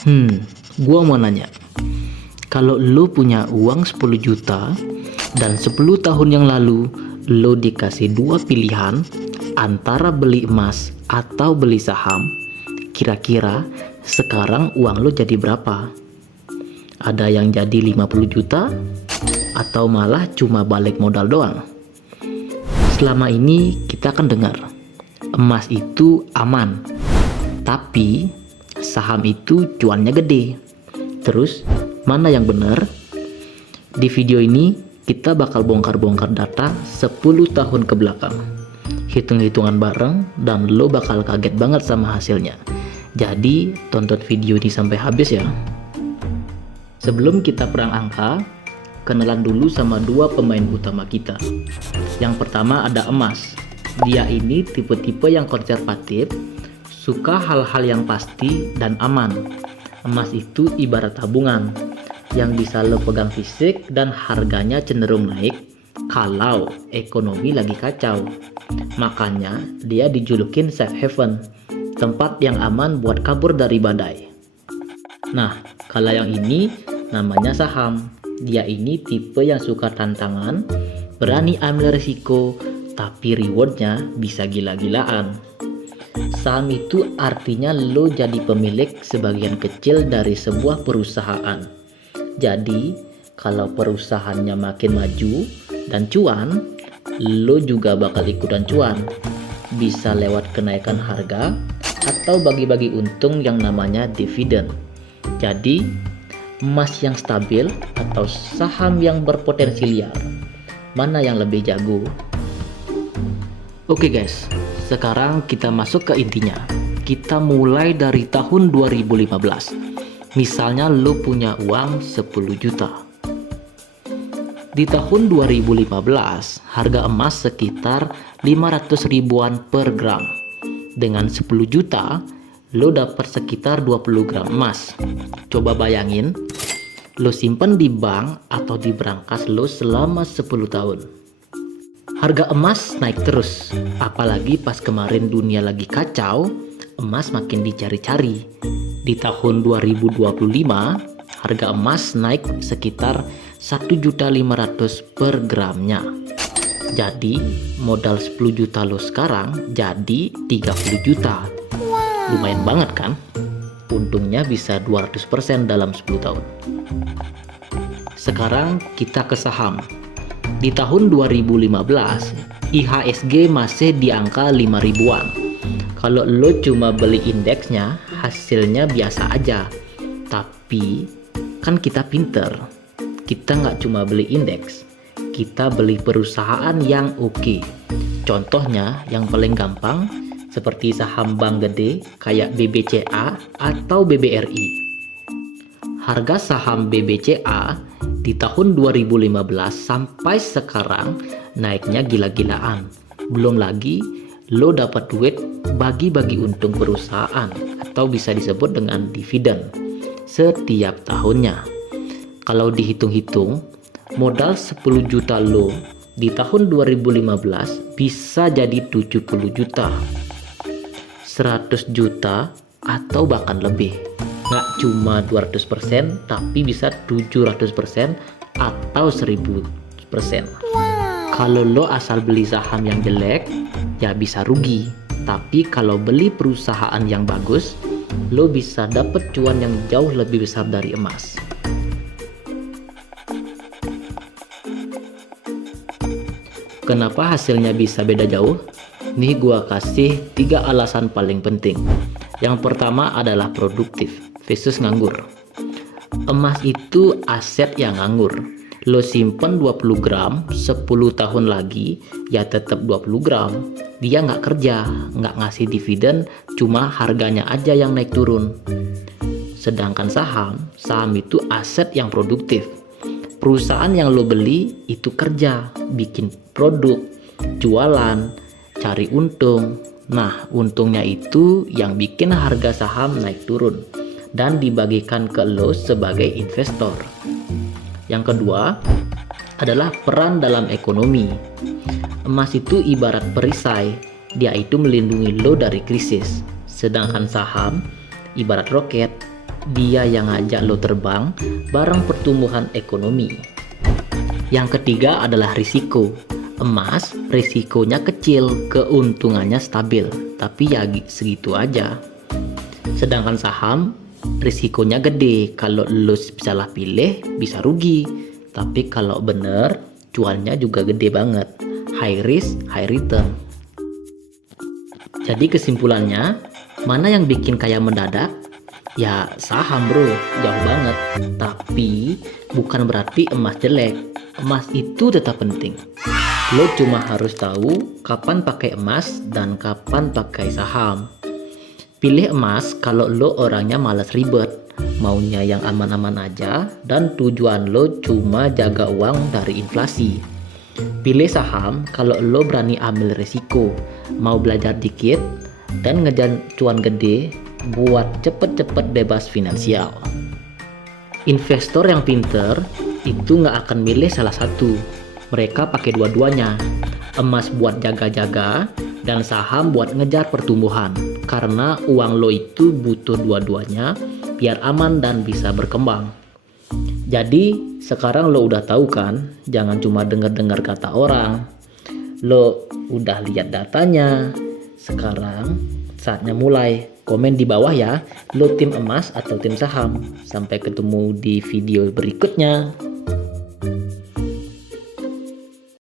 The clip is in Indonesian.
Hmm, gua mau nanya. Kalau lo punya uang 10 juta dan 10 tahun yang lalu lo dikasih dua pilihan antara beli emas atau beli saham, kira-kira sekarang uang lo jadi berapa? Ada yang jadi 50 juta atau malah cuma balik modal doang? Selama ini kita kan dengar emas itu aman, tapi saham itu cuannya gede. Terus mana yang benar? Di video ini kita bakal bongkar-bongkar data 10 tahun ke belakang. Hitung-hitungan bareng dan lo bakal kaget banget sama hasilnya. Jadi tonton video ini sampai habis ya. Sebelum kita perang angka, kenalan dulu sama dua pemain utama kita. Yang pertama ada emas. Dia ini tipe-tipe yang konservatif, suka hal-hal yang pasti dan aman. Emas itu ibarat tabungan yang bisa lo pegang fisik dan harganya cenderung naik kalau ekonomi lagi kacau. Makanya dia dijulukin safe haven, tempat yang aman buat kabur dari badai. Nah, kalau yang ini namanya saham. Dia ini tipe yang suka tantangan, berani ambil risiko, tapi rewardnya bisa gila-gilaan. Saham itu artinya lo jadi pemilik sebagian kecil dari sebuah perusahaan. Jadi, kalau perusahaannya makin maju dan cuan, lo juga bakal ikutan cuan. Bisa lewat kenaikan harga atau bagi-bagi untung yang namanya dividen. Jadi, emas yang stabil atau saham yang berpotensi liar, mana yang lebih jago? Oke guys, sekarang kita masuk ke intinya. Kita mulai dari tahun 2015. Misalnya lo punya uang 10 juta. Di tahun 2015, harga emas sekitar 500 ribuan per gram. Dengan 10 juta, lo dapat sekitar 20 gram emas. Coba bayangin, lo simpen di bank atau di brankas lo selama 10 tahun. Harga emas naik terus, apalagi pas kemarin dunia lagi kacau, emas makin dicari-cari. Di tahun 2025, harga emas naik sekitar 1.500.000 per gramnya. Jadi, modal 10 juta lo sekarang jadi 30 juta. Lumayan banget kan? Untungnya bisa 200% dalam 10 tahun. Sekarang kita ke saham. Di tahun 2015, IHSG masih di angka 5 ribuan. Kalau lo cuma beli indeksnya, hasilnya biasa aja. Tapi kan kita pinter. Kita nggak cuma beli indeks, kita beli perusahaan yang oke. Contohnya yang paling gampang, seperti saham bank gede kayak BBCA atau BBRI. Harga saham BBCA di tahun 2015 sampai sekarang naiknya gila-gilaan. Belum lagi lo dapat duit bagi-bagi untung perusahaan atau bisa disebut dengan dividen setiap tahunnya. Kalau dihitung-hitung, modal 10 juta lo di tahun 2015 bisa jadi 70 juta. 100 juta atau bahkan lebih. Nggak cuma 200%, tapi bisa 700% atau 1000%. Kalau lo asal beli saham yang jelek, ya bisa rugi. Tapi kalau beli perusahaan yang bagus, lo bisa dapat cuan yang jauh lebih besar dari emas. Kenapa hasilnya bisa beda jauh? Nih gua kasih 3 alasan paling penting. Yang pertama adalah produktif versus nganggur. Emas itu aset yang nganggur. Lo simpen 20 gram, 10 tahun lagi ya tetap 20 gram. Dia nggak kerja, nggak ngasih dividen, cuma harganya aja yang naik turun. Sedangkan saham itu aset yang produktif. Perusahaan yang lo beli itu kerja, bikin produk, jualan, cari untung. Nah, untungnya itu yang bikin harga saham naik turun dan dibagikan ke lo sebagai investor. Yang kedua adalah peran dalam ekonomi. Emas itu ibarat perisai, dia itu melindungi lo dari krisis. Sedangkan saham ibarat roket, Dia yang ngajak lo terbang bareng pertumbuhan ekonomi. Yang ketiga adalah risiko. Emas risikonya kecil, keuntungannya stabil, tapi ya segitu aja. Sedangkan saham risikonya gede, kalau lo salah pilih bisa rugi, tapi kalau bener cuannya juga gede banget. High risk, high return. Jadi kesimpulannya, mana yang bikin kaya mendadak? Ya saham bro, jauh banget. Tapi bukan berarti emas jelek. Emas itu tetap penting. Lo cuma harus tahu kapan pakai emas dan kapan pakai saham. Pilih emas kalau lo orangnya malas ribet, maunya yang aman-aman aja, dan tujuan lo cuma jaga uang dari inflasi. Pilih saham kalau lo berani ambil resiko, mau belajar dikit, dan ngejar cuan gede buat cepet-cepet bebas finansial. Investor yang pinter itu nggak akan milih salah satu. Mereka pakai dua-duanya. Emas buat jaga-jaga dan saham buat ngejar pertumbuhan. Karena uang lo itu butuh dua-duanya biar aman dan bisa berkembang. Jadi sekarang lo udah tahu kan, jangan cuma dengar-dengar kata orang. Lo udah lihat datanya. Sekarang saatnya mulai. Komen di bawah ya, lo tim emas atau tim saham. Sampai ketemu di video berikutnya.